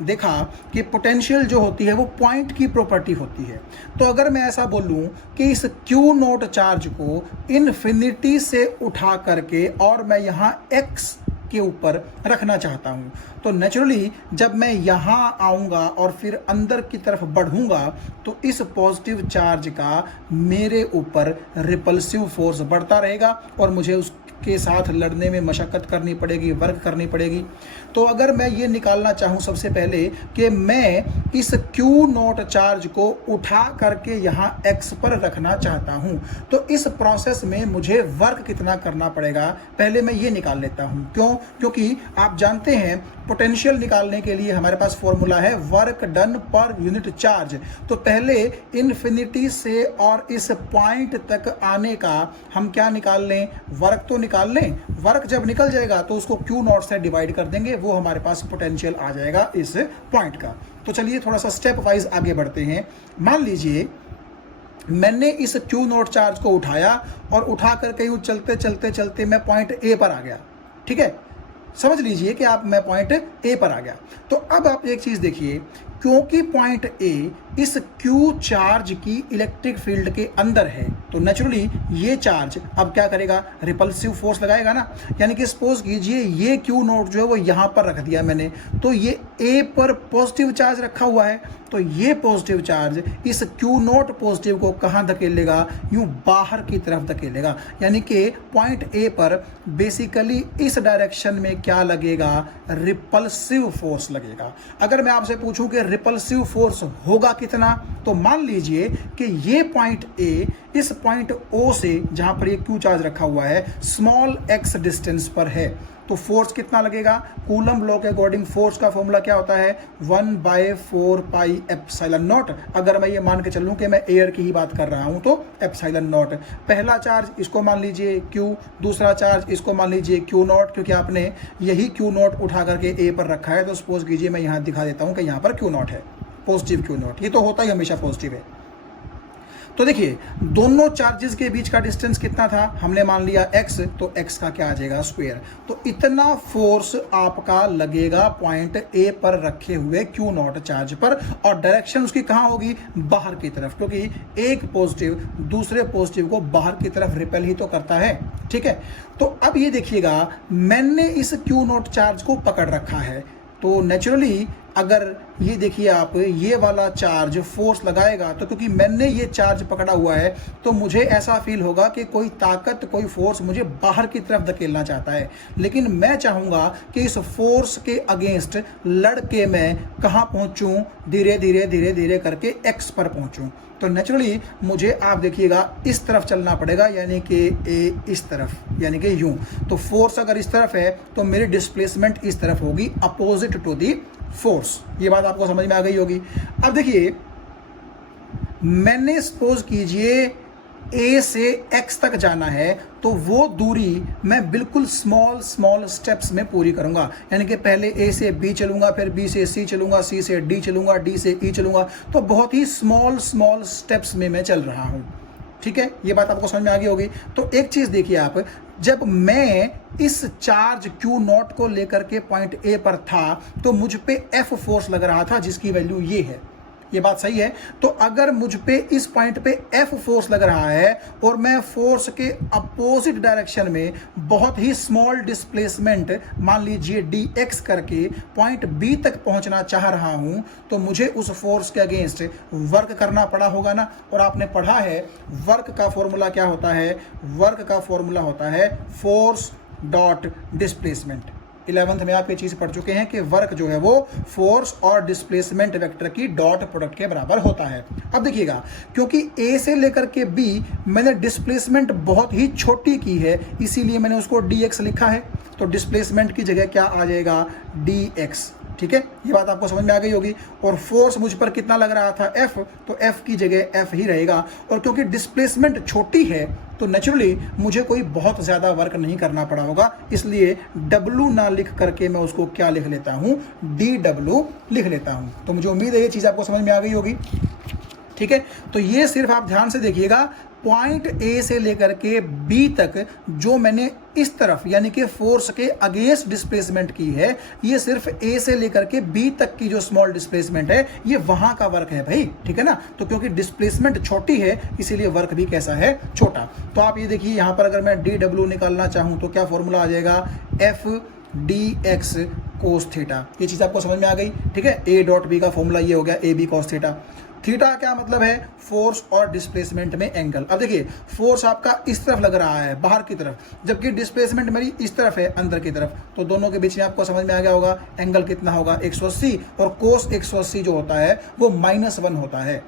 देखा कि पोटेंशियल जो होती है वो पॉइंट की प्रॉपर्टी होती है। तो अगर मैं ऐसा बोलूं कि इस क्यू नोट चार्ज को इन्फिनिटी से उठा करके और मैं यहाँ एक्स के ऊपर रखना चाहता हूँ, तो नेचुरली जब मैं यहाँ आऊँगा और फिर अंदर की तरफ बढ़ूँगा तो इस पॉजिटिव चार्ज का मेरे ऊपर रिपल्सिव फोर्स बढ़ता रहेगा और मुझे उसके साथ लड़ने में मशक्क़त करनी पड़ेगी, वर्क करनी पड़ेगी। तो अगर मैं ये निकालना चाहूँ सबसे पहले कि मैं इस क्यू नॉट चार्ज को उठा करके यहाँ एक्स पर रखना चाहता हूँ, तो इस प्रोसेस में मुझे वर्क कितना करना पड़ेगा, पहले मैं ये निकाल लेता हूँ। क्यों? क्योंकि आप जानते हैं पोटेंशियल निकालने के लिए हमारे पास फॉर्मूला है वर्क डन पर यूनिट चार्ज। तो पहले इन्फिनिटी से और इस पॉइंट तक आने का हम क्या निकाल लें, वर्क तो निकाल लें। वर्क जब निकल जाएगा तो उसको क्यू नॉट से डिवाइड कर देंगे, वो हमारे पास पोटेंशियल आ जाएगा इस पॉइंट का। तो चलिए थोड़ा सा स्टेप वाइज आगे बढ़ते हैं। मान लीजिए मैंने इस क्यू नॉट चार्ज को उठाया और उठा करके यूँ चलते चलते चलते मैं पॉइंट ए पर आ गया, ठीक है। समझ लीजिए कि आप मैं पॉइंट ए पर आ गया। तो अब आप एक चीज़ देखिए, क्योंकि पॉइंट ए इस क्यू चार्ज की इलेक्ट्रिक फील्ड के अंदर है, तो नेचुरली ये चार्ज अब क्या करेगा, रिपल्सिव फोर्स लगाएगा ना। यानी कि सपोज कीजिए ये क्यू नोट जो है वो यहाँ पर रख दिया मैंने, तो ये ए पर पॉजिटिव चार्ज रखा हुआ है, तो ये पॉजिटिव चार्ज इस क्यू नोट पॉजिटिव को कहाँ धकेलेगा, यूँ बाहर की तरफ धकेलेगा। यानी कि पॉइंट ए पर बेसिकली इस डायरेक्शन में क्या लगेगा, रिपल्सिव फोर्स लगेगा। अगर मैं आपसे पूछूं कि रिपल्सिव फोर्स होगा कितना, तो मान लीजिए कि ये पॉइंट ए इस पॉइंट ओ से, जहां पर ये क्यू चार्ज रखा हुआ है, स्मॉल एक्स डिस्टेंस पर है, तो फोर्स कितना लगेगा। कूलम लॉ के अकॉर्डिंग फोर्स का फॉर्मूला क्या होता है, 1/4 पाई एप्सिलॉन नॉट। अगर मैं ये मान के चलूं कि मैं एयर की ही बात कर रहा हूं तो एप्सिलॉन नॉट। पहला चार्ज इसको मान लीजिए क्यू, दूसरा चार्ज इसको मान लीजिए क्यू नॉट, क्योंकि आपने यही क्यू नॉट उठा करके ए पर रखा है। तो सपोज कीजिए मैं यहाँ दिखा देता हूँ कि यहाँ पर क्यू नॉट है, पॉजिटिव क्यू नॉट। ये तो होता ही हमेशा पॉजिटिव है। तो देखिए दोनों चार्जेस के बीच का डिस्टेंस कितना था, हमने मान लिया x, तो x का क्या आ जाएगा, स्क्वायर। तो इतना फोर्स आपका लगेगा पॉइंट ए पर रखे हुए क्यू नॉट चार्ज पर, और डायरेक्शन उसकी कहाँ होगी, बाहर की तरफ, क्योंकि एक पॉजिटिव दूसरे पॉजिटिव को बाहर की तरफ रिपेल ही तो करता है, ठीक है। तो अब ये देखिएगा, मैंने इस क्यू नॉट चार्ज को पकड़ रखा है, तो नेचुरली अगर ये देखिए आप, ये वाला चार्ज फोर्स लगाएगा तो क्योंकि मैंने ये चार्ज पकड़ा हुआ है तो मुझे ऐसा फील होगा कि कोई ताकत, कोई फोर्स मुझे बाहर की तरफ धकेलना चाहता है। लेकिन मैं चाहूँगा कि इस फोर्स के अगेंस्ट लड़ के मैं कहाँ पहुँचूँ, धीरे धीरे धीरे धीरे करके एक्स पर पहुँचूँ। तो नेचुरली मुझे आप देखिएगा इस तरफ चलना पड़ेगा, यानी कि इस तरफ, यानी कि यूं। तो फोर्स अगर इस तरफ है तो मेरी डिस्प्लेसमेंट इस तरफ होगी, अपोजिट टू दी फोर्स। ये बात आपको समझ में आ गई होगी। अब देखिए, मैंने सपोज कीजिए ए से एक्स तक जाना है तो वो दूरी मैं बिल्कुल स्मॉल स्मॉल स्टेप्स में पूरी करूंगा। यानी कि पहले ए से बी चलूंगा, फिर बी से सी चलूंगा, सी से डी चलूंगा, डी से ई चलूंगा। तो बहुत ही स्मॉल स्मॉल स्टेप्स में मैं चल रहा हूं। ठीक है, ये बात आपको समझ में आ गई होगी। तो एक चीज देखिए आप, जब मैं इस चार्ज Q0 को लेकर के पॉइंट ए पर था तो मुझ पे F फोर्स लग रहा था जिसकी वैल्यू ये है। ये बात सही है। तो अगर मुझ पे इस पॉइंट पे F फोर्स लग रहा है और मैं फोर्स के अपोजिट डायरेक्शन में बहुत ही स्मॉल डिस्प्लेसमेंट, मान लीजिए dx करके पॉइंट B तक पहुंचना चाह रहा हूं, तो मुझे उस फोर्स के अगेंस्ट वर्क करना पड़ा होगा ना। और आपने पढ़ा है वर्क का फॉर्मूला क्या होता है? वर्क का फॉर्मूला होता है फोर्स डॉट डिस्प्लेसमेंट। 11th में आप ये चीज पढ़ चुके हैं कि वर्क जो है वो फोर्स और डिस्प्लेसमेंट वेक्टर की डॉट प्रोडक्ट के बराबर होता है। अब देखिएगा, क्योंकि ए से लेकर के बी मैंने डिस्प्लेसमेंट बहुत ही छोटी की है, इसीलिए मैंने उसको dx लिखा है। तो डिस्प्लेसमेंट की जगह क्या आ जाएगा? dx। ठीक है, ये बात आपको समझ में आ गई होगी। और फोर्स मुझ पर कितना लग रहा था? F, तो F की जगह F ही रहेगा। और क्योंकि डिस्प्लेसमेंट छोटी है तो नेचुरली मुझे कोई बहुत ज़्यादा वर्क नहीं करना पड़ा होगा, इसलिए W ना लिख करके मैं उसको क्या लिख लेता हूँ? dW लिख लेता हूँ। तो मुझे उम्मीद है ये चीज़ आपको समझ में आ गई होगी। ठीक है, तो ये सिर्फ आप ध्यान से देखिएगा, पॉइंट ए से लेकर के बी तक जो मैंने इस तरफ यानी कि फोर्स के अगेंस्ट डिस्प्लेसमेंट की है, ये सिर्फ ए से लेकर के बी तक की जो स्मॉल डिस्प्लेसमेंट है, ये वहां का वर्क है भाई। ठीक है ना। तो क्योंकि डिस्प्लेसमेंट छोटी है इसीलिए वर्क भी कैसा है? छोटा। तो आप ये देखिए, यहां पर अगर मैं dw निकालना चाहूं तो क्या फॉर्मूला आ जाएगा? F dx cos theta. ये चीज आपको समझ में आ गई। ठीक है, a डॉट बी का फॉर्मूला ये हो गया AB कोस थीटा। थीटा क्या मतलब है? फोर्स और डिस्प्लेसमेंट में एंगल। अब देखिए, फोर्स आपका इस तरफ लग रहा है, बाहर की तरफ, जबकि डिस्प्लेसमेंट मेरी इस तरफ है, अंदर की तरफ। तो दोनों के बीच में आपको समझ में आ गया होगा एंगल कितना होगा? 180। और कोस 180 जो होता है वो -1 होता है,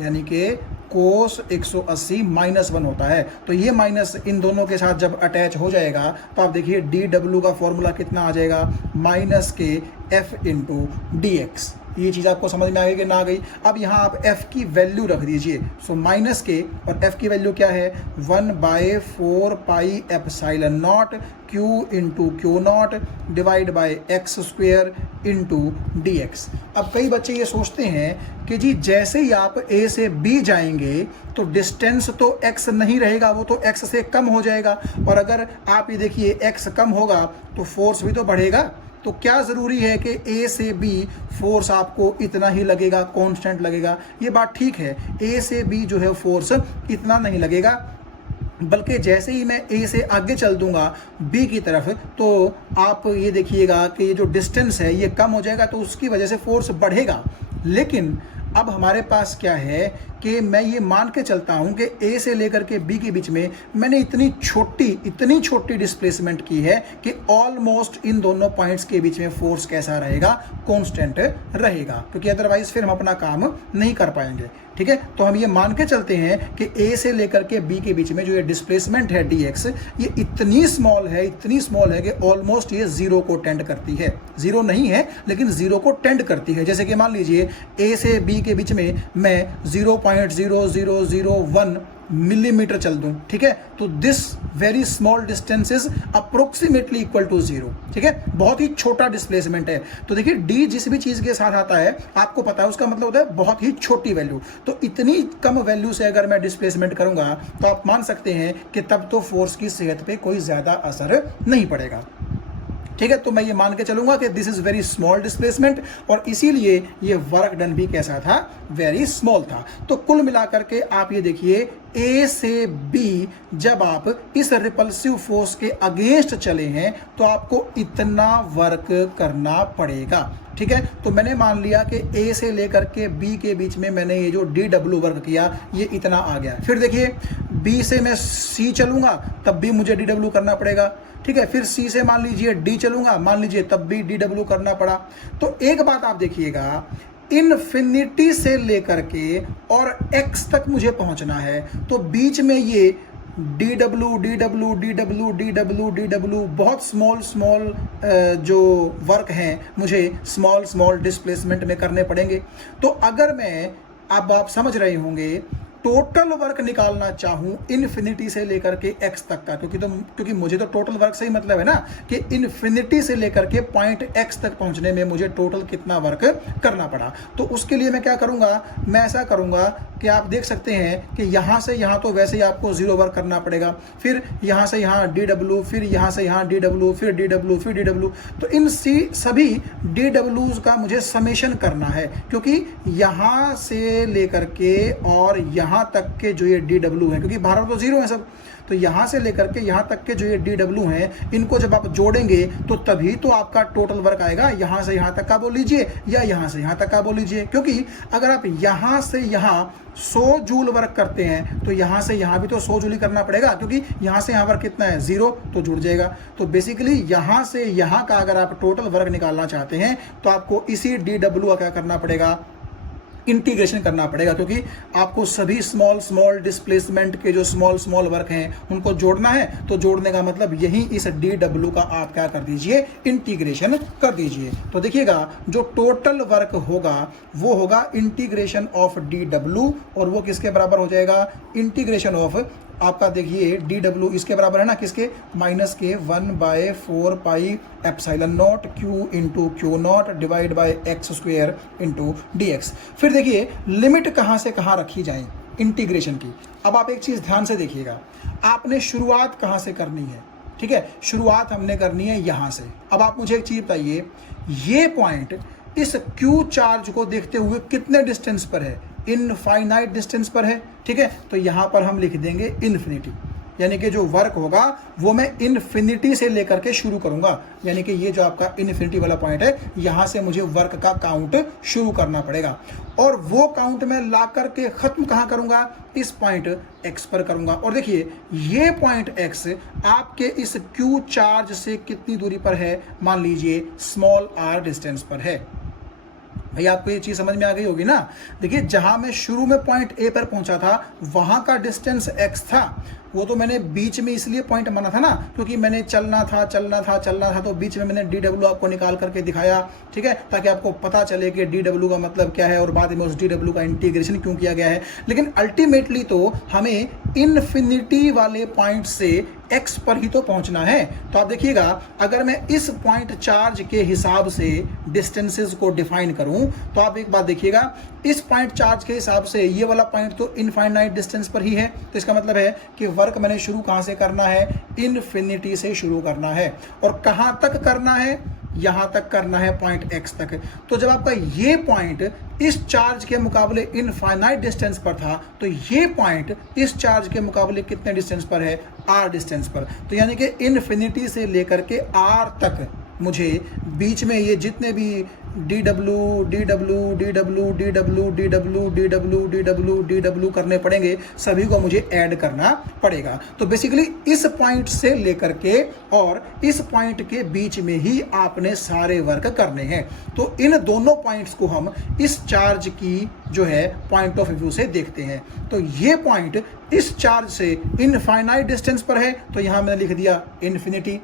यानी कि कोस 180 -1 होता है। तो ये माइनस इन दोनों के साथ जब अटैच हो जाएगा तो आप देखिए dw का फॉर्मूला कितना आ जाएगा? -F × dx। ये चीज़ आपको समझ में आ गई कि ना आ गई? अब यहाँ आप f की वैल्यू रख दीजिए। सो -K और f की वैल्यू क्या है? 1/4 pi epsilon naught Q × Q0 divide by x² × dx। अब कई बच्चे ये सोचते हैं कि जी जैसे ही आप A से B जाएंगे तो डिस्टेंस तो x नहीं रहेगा, वो तो x से कम हो जाएगा। और अगर आप ये देखिए x कम होगा तो फोर्स भी तो बढ़ेगा। तो क्या ज़रूरी है कि A से B फोर्स आपको इतना ही लगेगा, कांस्टेंट लगेगा? ये बात ठीक है, A से B जो है फोर्स इतना नहीं लगेगा, बल्कि जैसे ही मैं A से आगे चल दूंगा B की तरफ तो आप ये देखिएगा कि ये जो डिस्टेंस है ये कम हो जाएगा, तो उसकी वजह से फोर्स बढ़ेगा। लेकिन अब हमारे पास क्या है कि मैं ये मान के चलता हूं कि A से लेकर के B के बीच में मैंने इतनी छोटी डिस्प्लेसमेंट की है कि ऑलमोस्ट इन दोनों पॉइंट्स के बीच में फोर्स कैसा रहेगा? कांस्टेंट रहेगा, क्योंकि अदरवाइज फिर हम अपना काम नहीं कर पाएंगे। ठीक है, तो हम ये मान के चलते हैं कि A से लेकर के B के बीच में जो ये डिस्प्लेसमेंट है dx, ये इतनी स्मॉल है कि ऑलमोस्ट ये 0 को टेंड करती है। 0 नहीं है लेकिन 0 को टेंड करती है। जैसे कि मान लीजिए A से B के बीच में मैं 0.0001 मिलीमीटर चल दूं, ठीक है, तो this very small distance is approximately equal to 0। ठीक है, बहुत ही छोटा डिस्प्लेसमेंट है। तो देखिए d जिस भी चीज के साथ आता है आपको पता है उसका मतलब होता है बहुत ही छोटी वैल्यू। तो इतनी कम वैल्यू से अगर मैं डिस्प्लेसमेंट करूंगा तो आप मान सकते हैं कि तब तो फोर्स की सेहत पे कोई ज्यादा असर नहीं पड़ेगा। ठीक है, तो मैं ये मान के चलूंगा कि this is very small displacement, और इसीलिए ये वर्क डन भी कैसा था, वेरी स्मॉल था। तो कुल मिलाकर के आप ये देखिए ए से बी जब आप इस रिपल्सिव फोर्स के अगेंस्ट चले हैं तो आपको इतना वर्क करना पड़ेगा। ठीक है, तो मैंने मान लिया कि ए से लेकर के बी के बीच में मैंने ये जो डी डब्ल्यू वर्क किया ये इतना आ गया। फिर देखिए बी से मैं सी चलूंगा तब भी मुझे डी डब्ल्यू करना पड़ेगा। ठीक है, फिर सी से मान लीजिए डी चलूंगा, मान लीजिए तब भी डी डब्ल्यू करना पड़ा। तो एक बात आप देखिएगा, इन्फिनिटी से लेकर के और एक्स तक मुझे पहुंचना है, तो बीच में ये D W D W D W D W D W बहुत स्मॉल जो वर्क हैं मुझे स्मॉल डिस्प्लेसमेंट में करने पड़ेंगे। तो अगर मैं, अब आप समझ रहे होंगे, टोटल वर्क निकालना चाहूं इन्फिनिटी से लेकर के एक्स तक का, क्योंकि मुझे तो टोटल वर्क से ही मतलब है ना कि इन्फिनिटी से लेकर के पॉइंट एक्स तक पहुंचने में मुझे टोटल कितना वर्क करना पड़ा। तो उसके लिए मैं क्या करूंगा, मैं ऐसा करूंगा कि आप देख सकते हैं कि यहां से यहां तो वैसे ही आपको जीरो वर्क करना पड़ेगा, फिर यहां से यहां डी डब्ल्यू, फिर यहां से यहां डी डब्ल्यू, फिर डी डब्ल्यू, फिर डी डब्ल्यू। तो इन सभी डी डब्ल्यूज का मुझे समेशन करना है, क्योंकि यहां से लेकर के और यहां तक के जो ये डी डब्ल्यू है, क्योंकि बाहर तो जीरो है सब, तो यहां से लेकर के यहां तक के जो ये डी डब्ल्यू हैं इनको जब आप जोड़ेंगे तो तभी तो आपका टोटल वर्क आएगा। यहां से यहां तक का बोल लीजिए या यहां से यहां तक का बोल लीजिए, क्योंकि अगर आप यहां से यहां 100 जूल वर्क करते हैं तो यहां से यहां भी तो 100 जूल ही करना पड़ेगा, क्योंकि यहां से यहां वर्क कितना है, 0, तो जुड़ जाएगा। तो बेसिकली यहां से यहां का अगर आप टोटल वर्क निकालना चाहते हैं तो आपको इसी डी डब्ल्यू का क्या करना पड़ेगा, इंटीग्रेशन करना पड़ेगा, क्योंकि आपको सभी स्मॉल डिस्प्लेसमेंट के जो स्मॉल वर्क हैं उनको जोड़ना है। तो जोड़ने का मतलब यही इस डी डब्ल्यू का आप क्या कर दीजिए, इंटीग्रेशन कर दीजिए। तो देखिएगा जो टोटल वर्क होगा वो होगा इंटीग्रेशन ऑफ डी डब्ल्यू, और वो किसके बराबर हो जाएगा, इंटीग्रेशन ऑफ आपका देखिए डी डब्ल्यू इसके बराबर है ना, किसके, माइनस के 1/4 pi epsilon not Q into Q not divide by x square into D x. फिर देखिए लिमिट कहाँ से कहाँ रखी जाए इंटीग्रेशन की। अब आप एक चीज़ ध्यान से देखिएगा, आपने शुरुआत कहाँ से करनी है। ठीक है, शुरुआत हमने करनी है यहाँ से। अब आप मुझे एक चीज़ बताइए, ये पॉइंट इस क्यू चार्ज को देखते हुए कितने डिस्टेंस पर है, इनफाइनाइट डिस्टेंस पर है। ठीक है, तो यहां पर हम लिख देंगे इन्फिनिटी, यानी कि जो वर्क होगा वो मैं इन्फिनिटी से लेकर के शुरू करूंगा, यानी कि ये जो आपका इन्फिनिटी वाला पॉइंट है यहां से मुझे वर्क का काउंट शुरू करना पड़ेगा, और वो काउंट मैं ला करके खत्म कहां करूंगा, इस पॉइंट एक्स पर करूंगा। और देखिए ये पॉइंट एक्स आपके इस क्यू चार्ज से कितनी दूरी पर है, मान लीजिए स्मॉल आर डिस्टेंस पर है। भाई आपको ये चीज समझ में आ गई होगी ना। देखिए जहां मैं शुरू में पॉइंट ए पर पहुंचा था वहां का डिस्टेंस एक्स था, वो तो मैंने बीच में इसलिए पॉइंट माना था ना, क्योंकि मैंने चलना था तो बीच में मैंने डी डब्ल्यू आपको निकाल करके दिखाया। ठीक है, ताकि आपको पता चले कि डी डब्ल्यू का मतलब क्या है और बाद में उस डी डब्ल्यू का इंटीग्रेशन क्यों किया गया है। लेकिन अल्टीमेटली तो हमें इन्फिनिटी वाले पॉइंट से एक्स पर ही तो पहुंचना है। तो आप देखिएगा अगर मैं इस पॉइंट चार्ज के हिसाब से डिस्टेंसेस को डिफाइन करूं तो आप एक बात देखिएगा, इस पॉइंट चार्ज के हिसाब से ये वाला पॉइंट तो इनफाइनाइट डिस्टेंस पर ही है। तो इसका मतलब है कि वर्क मैंने शुरू कहां से करना है, इन्फिनिटी से शुरू करना है, और कहां तक करना है, यहां तक करना है पॉइंट एक्स तक। तो जब आपका ये पॉइंट इस चार्ज के मुकाबले इनफाइनाइट डिस्टेंस पर था तो ये पॉइंट इस चार्ज के मुकाबले कितने डिस्टेंस पर है, आर डिस्टेंस पर। तो यानी कि इन्फिनिटी से लेकर के आर तक मुझे बीच में ये जितने भी D W D W D W D W D W D W D W D W करने पड़ेंगे, सभी को मुझे ऐड करना पड़ेगा। तो बेसिकली इस पॉइंट से लेकर के और इस पॉइंट के बीच में ही आपने सारे वर्क करने हैं। तो इन दोनों पॉइंट्स को हम इस चार्ज की जो है पॉइंट ऑफ व्यू से देखते हैं। तो ये पॉइंट इस चार्ज से इनफाइनाइट डिस्टेंस पर है तो यहां मैंने लिख दिया इन्फिनिटी,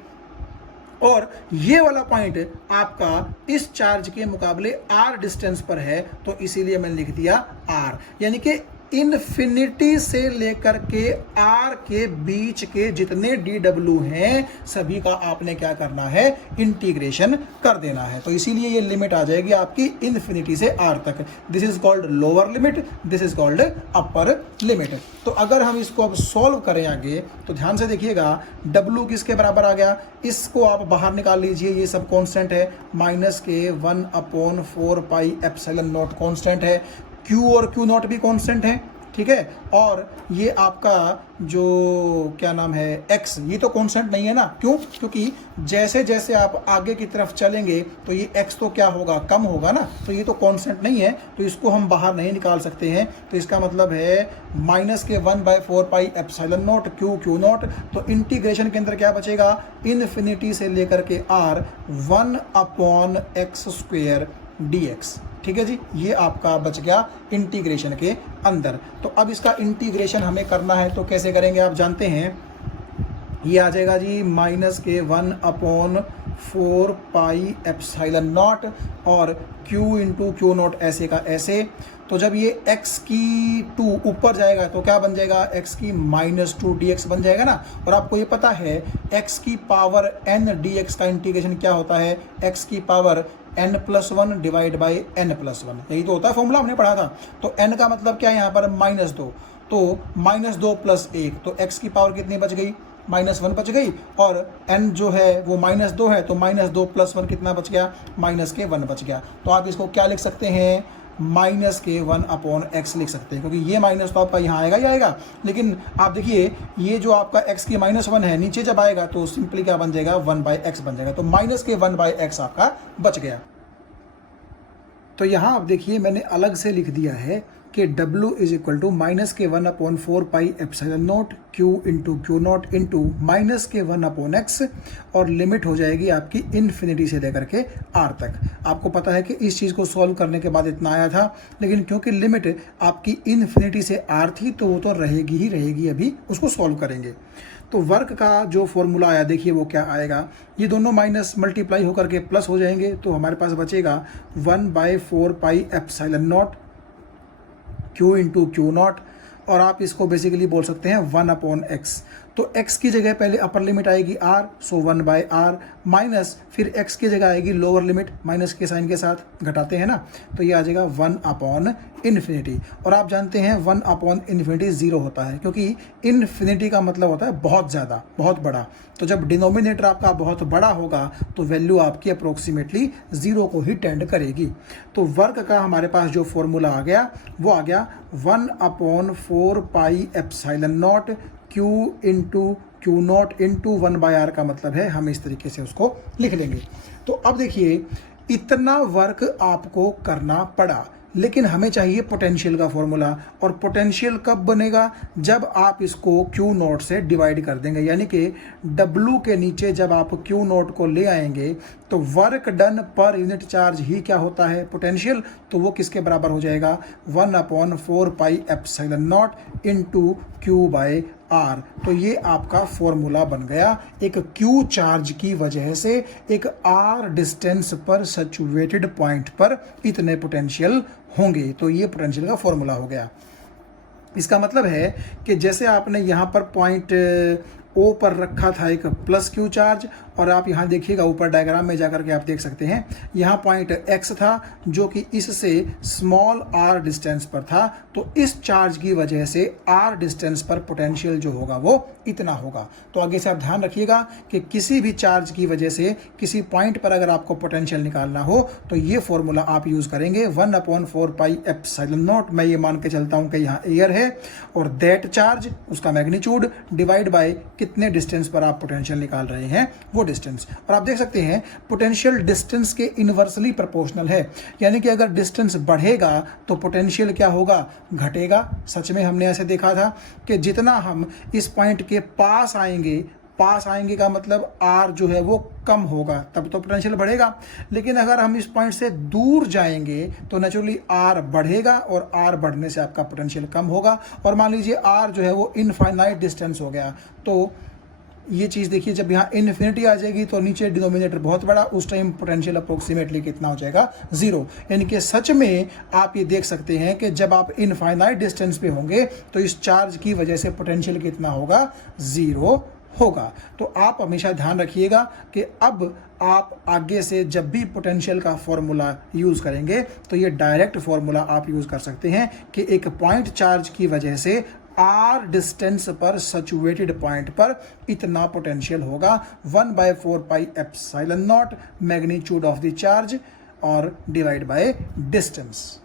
और ये वाला पॉइंट आपका इस चार्ज के मुकाबले आर डिस्टेंस पर है तो इसीलिए मैंने लिख दिया आर। यानी कि इन्फिनिटी से लेकर के आर के बीच के जितने डी डब्ल्यू हैं सभी का आपने क्या करना है, इंटीग्रेशन कर देना है। तो इसीलिए ये लिमिट आ जाएगी आपकी इन्फिनिटी से आर तक। This is called lower limit, this is called upper limit. तो अगर हम इसको अब सॉल्व करें आगे तो ध्यान से देखिएगा, डब्ल्यू किसके बराबर आ गया, इसको आप बाहर निकाल लीजिए, ये सब कांस्टेंट है, माइनस के 1/4 पाई एप्सिलॉन नॉट कांस्टेंट है, क्यू और क्यू नॉट भी कांस्टेंट है, ठीक है। और ये आपका जो क्या नाम है एक्स, ये तो कांस्टेंट नहीं है ना, क्यों, क्योंकि जैसे जैसे आप आगे की तरफ चलेंगे तो ये एक्स तो क्या होगा, कम होगा ना, तो ये तो कांस्टेंट नहीं है, तो इसको हम बाहर नहीं निकाल सकते हैं। तो इसका मतलब है माइनस के 1/4 pi epsilon not Q Q not. तो इंटीग्रेशन के अंदर क्या बचेगा, इन्फिनिटी से लेकर के आर 1/x² dx, ठीक है जी, ये आपका बच गया इंटीग्रेशन के अंदर। तो अब इसका इंटीग्रेशन हमें करना है, तो कैसे करेंगे आप जानते हैं, ये आ जाएगा जी माइनस के 1/4 पाई एप्सिलॉन नॉट और q इंटू क्यू नॉट ऐसे का ऐसे। तो जब ये x की 2 ऊपर जाएगा तो क्या बन जाएगा, x की -2 dx बन जाएगा ना। और आपको ये पता है x की पावर n dx का इंटीग्रेशन क्या होता है, x की power n+1 divide by n+1, यही तो होता है, फॉर्मूला हमने पढ़ा था। तो n का मतलब क्या है यहाँ पर, -2, तो -2 + 1, तो x की पावर कितनी बच गई, -1 बच गई, और n जो है वो -2 है, तो -2 + 1 कितना बच गया, -1 बच गया। तो आप इसको क्या लिख सकते हैं, -1/x लिख सकते हैं, क्योंकि ये माइनस तो आपका यहाँ आएगा ही आएगा। लेकिन आप देखिए ये जो आपका x की -1 है, नीचे जब आएगा तो सिंपली क्या बन जाएगा, 1/x बन जाएगा। तो -1/x आपका बच गया। तो यहाँ आप देखिए मैंने अलग से लिख दिया है कि W is equal to -1/4 pi epsilon naught Q into Q naught into -1/x, और लिमिट हो जाएगी आपकी इन्फिनिटी से लेकर के R तक। आपको पता है कि इस चीज़ को सॉल्व करने के बाद इतना आया था, लेकिन क्योंकि लिमिट आपकी इन्फिनिटी से R थी तो वो तो रहेगी ही रहेगी, अभी उसको सॉल्व करेंगे। तो वर्क का जो फॉर्मूला आया देखिए वो क्या आएगा, ये दोनों माइनस मल्टीप्लाई होकर के प्लस हो जाएंगे, तो हमारे पास बचेगा 1/4 pi epsilon naught Q into Q not, और आप इसको बेसिकली बोल सकते हैं 1/x। तो x की जगह पहले अपर लिमिट आएगी r, सो 1/r, माइनस फिर x की जगह आएगी लोअर लिमिट, माइनस के साइन के साथ घटाते हैं ना, तो ये आ जाएगा 1/∞। और आप जानते हैं 1/∞ 0 होता है, क्योंकि इन्फिनिटी का मतलब होता है बहुत ज़्यादा, बहुत बड़ा। तो जब डिनोमिनेटर आपका बहुत बड़ा होगा तो वैल्यू आपकी अप्रोक्सीमेटली 0 को ही टेंड करेगी। तो वर्क का हमारे पास जो फॉर्मूला आ गया वो आ गया 1/4 pi epsilon naught Q into Q naught into 1/r का मतलब है, हम इस तरीके से उसको लिख लेंगे। तो अब देखिए इतना वर्क आपको करना पड़ा, लेकिन हमें चाहिए पोटेंशियल का फॉर्मूला। और पोटेंशियल कब बनेगा, जब आप इसको Q नॉट से डिवाइड कर देंगे, यानी कि W के नीचे जब आप Q नॉट को ले आएंगे तो वर्क डन पर यूनिट चार्ज ही क्या होता है, पोटेंशियल। तो वो किसके बराबर हो जाएगा, 1/4 pi epsilon not into Q/r। तो ये आपका फॉर्मूला बन गया, एक Q चार्ज की वजह से एक R डिस्टेंस पर सिचुएटेड पॉइंट पर इतने पोटेंशियल होंगे। तो ये पोटेंशियल का फॉर्मूला हो गया। इसका मतलब है कि जैसे आपने यहाँ पर पॉइंट O पर रखा था एक प्लस Q चार्ज, और आप यहाँ देखिएगा ऊपर डायग्राम में जाकर के आप देख सकते हैं यहाँ पॉइंट X था जो कि इससे स्मॉल r डिस्टेंस पर था। तो इस चार्ज की वजह से r डिस्टेंस पर पोटेंशियल जो होगा वो इतना होगा। तो आगे से आप ध्यान रखिएगा कि किसी भी चार्ज की वजह से किसी पॉइंट पर अगर आपको पोटेंशियल निकालना हो तो ये फॉर्मूला आप यूज़ करेंगे 1/4 पाई एप्सिलॉन नॉट। मैं ये मान के चलता हूँ कि यहाँ एयर है और दैट चार्ज उसका मैग्नीट्यूड डिवाइड बाय कितने डिस्टेंस पर आप पोटेंशियल निकाल रहे हैं वो डिस्टेंस। और आप देख सकते हैं पोटेंशियल डिस्टेंस के इनवर्सली प्रोपोर्शनल है, यानी कि अगर डिस्टेंस बढ़ेगा तो पोटेंशियल क्या होगा, घटेगा। सच में हमने ऐसे देखा था कि जितना हम इस पॉइंट के पास आएंगे का मतलब R जो है वो कम होगा, तब तो पोटेंशियल बढ़ेगा। लेकिन अगर हम इस पॉइंट से दूर जाएंगे तो नेचुरली R बढ़ेगा और R बढ़ने से आपका पोटेंशियल कम होगा। और मान लीजिए R जो है वो इनफाइनाइट डिस्टेंस हो गया, तो ये चीज़ देखिए, जब यहाँ इन्फिनिटी आ जाएगी तो नीचे डिनोमिनेटर बहुत बड़ा, उस टाइम पोटेंशियल अप्रोक्सीमेटली कितना हो जाएगा, 0। यानी कि सच में आप ये देख सकते हैं कि जब आप इनफाइनाइट डिस्टेंस पे होंगे तो इस चार्ज की वजह से पोटेंशियल कितना होगा, 0 होगा। तो आप हमेशा ध्यान रखिएगा कि अब आप आगे से जब भी पोटेंशियल का फॉर्मूला यूज़ करेंगे तो ये डायरेक्ट फॉर्मूला आप यूज़ कर सकते हैं कि एक पॉइंट चार्ज की वजह से r डिस्टेंस पर सचुएटेड पॉइंट पर इतना पोटेंशियल होगा, 1/4 pi epsilon not magnitude of the charge और डिवाइड बाय डिस्टेंस।